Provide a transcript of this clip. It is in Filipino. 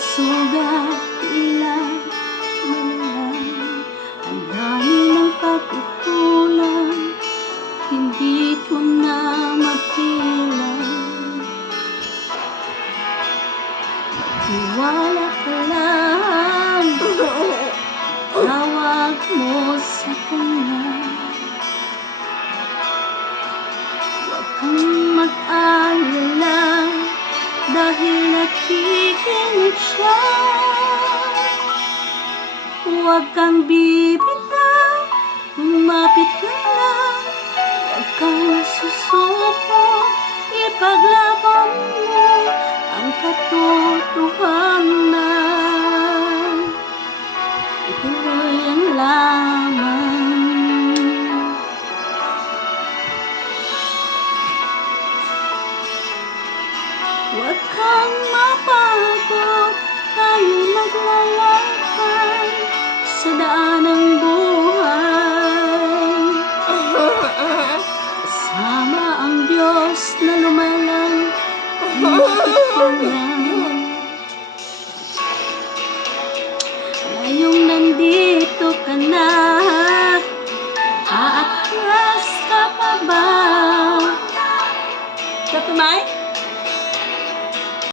sugat, tila malalang ang dami ng pagkukulang, hindi ko na mapilang. Magtiwala ka lang, tawag mo sa kanya. Huwag kang mag-alala, dahil nakikinig siya. Huwag kang bibitaw, lumapit ka lang. Huwag kang susuko, ipaglaban mo ang katotohanan. Ituloy ang lamang. Huwag kang mapagod, tayo'y maglalakad sa daan ng buhay.